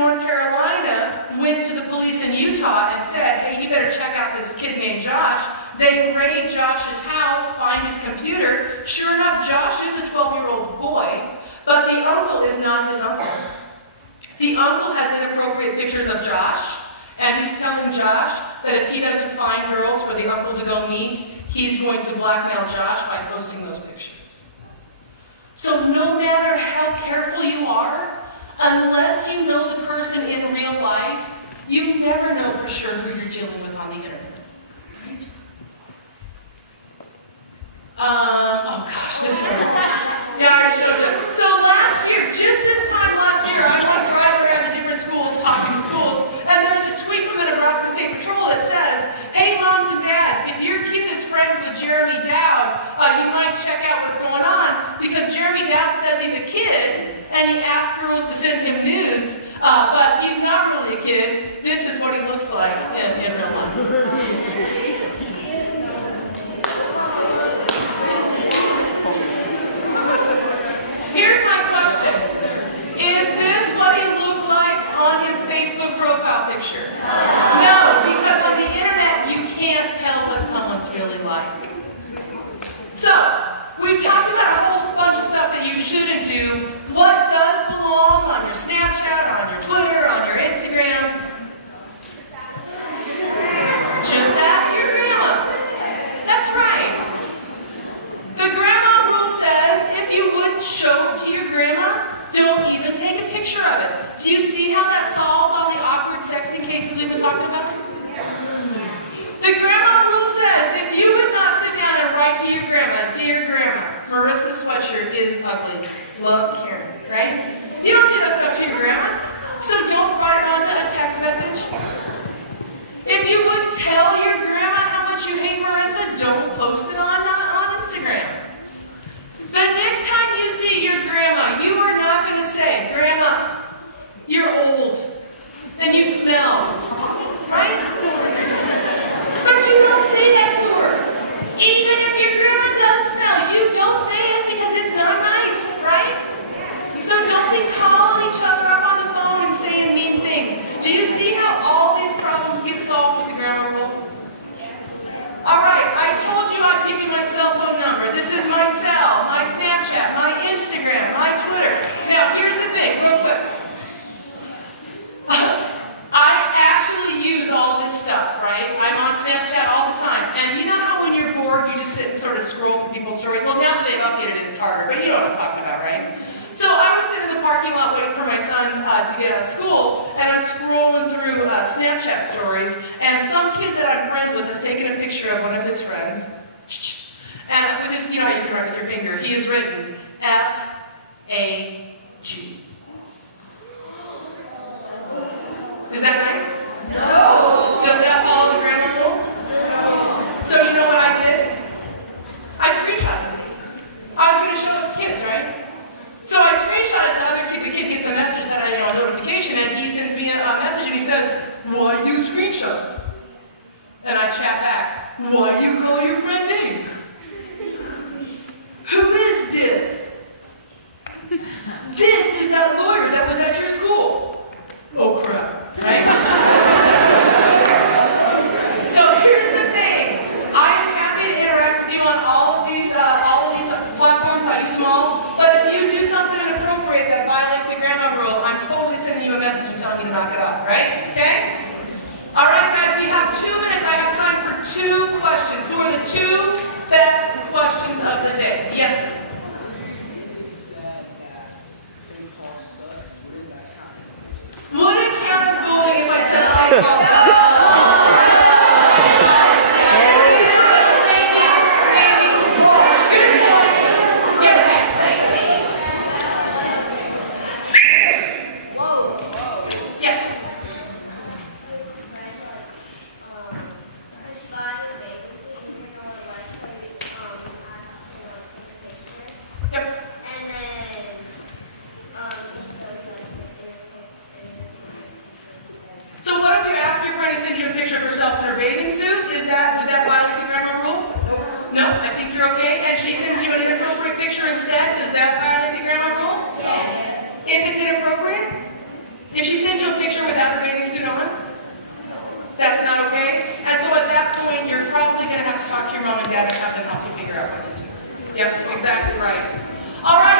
North Carolina went to the police in Utah and said, hey, you better check out this kid named Josh. They raid Josh's house, find his computer. Sure enough, Josh is a 12-year-old boy, but the uncle is not his uncle. The uncle has inappropriate pictures of Josh, and he's telling Josh that if he doesn't find girls for the uncle to go meet, he's going to blackmail Josh by posting those pictures. So no matter how careful you are, unless you know the person in real life, you never know for sure who you're dealing with on the internet. Right? Oh gosh, this one. Yeah, I already showed you. So last year, just this time last year, I want to drive around to different schools, talking to schools, and there's a tweet from the Nebraska State Patrol that says, hey moms and dads, if your kid is friends with Jeremy Dowd, you might check out what's going on, because Jeremy Dowd says he's a kid, and he asks girls to send him nudes, but he's not really a kid. This is what he looks like in real life. Here's my question. Is this what he looked like on his Facebook profile picture? No, because on the internet you can't tell what someone's really like. So, we've talked about a whole bunch of stuff that you shouldn't do. What does belong on your Snapchat, on your Twitter, on your Instagram? Just ask your grandma. That's right. The grandma rule says if you wouldn't show it to your grandma, don't even take a picture of it. Do you see how that solves all the awkward sexting cases we've been talking about? The grandma rule says if you would not sit down and write to your grandma, dear grandma, Marissa's sweatshirt is ugly. Love, Karen, right? You don't say that stuff to your grandma, so don't write it on a text message. If you would tell your grandma how much you hate Marissa, don't post it on Instagram. The next time you see your grandma, you are not going to say, Grandma, you're old, and you smell, right? But you don't say that to her. Even if your grandma does smell, you don't say it because it's not nice, right? So don't be calling each other up on the phone and saying mean things. Do you see how all these problems get solved with the grammar rule? All right, I told you I'd give you my cell phone number. This is my cell, my Snapchat, my Instagram, my Twitter. Now, here's the thing, real quick. I actually use all this stuff, right? I'm on Snapchat all the time. And you know how when you're bored, you just sit and sort of scroll through people's stories? Well, now that they've updated it, it's harder, but you know what I'm talking about, right? So I was sitting in the parking lot waiting for my son to get out of school, and I'm scrolling through Snapchat stories, and some kid that I'm friends with has taken a picture of one of his friends, and with this, you know how you can write with your finger, he has written F-A-G. Is that nice? No. Does that follow the grammar rule? No. So you know what I did? I screenshotted it. I was going to show it to kids, right? So I screenshotted the other kid. The kid gets a message that I know a notification, and he sends me a message and he says, "Why you screenshot?" And I chat back, "Why you call your friend names? Who is this? This is that lawyer that was at your school." Oh crap, right? So here's the thing. I am happy to interact with you on all of these platforms. I use them all. But if you do something inappropriate that violates the grammar rule, I'm totally sending you a message and telling you to knock it off, right? Okay? All right, guys, we have 2 minutes. I have time for 2 questions. Who are the 2 best questions of the day? Yes, sir. Would it count as bullying if I said St. Paul sucks? If she sends you a picture without her bathing suit on, that's not okay. And so at that point, you're probably going to have to talk to your mom and dad and have them help you figure out what to do. Yep, exactly right. All right.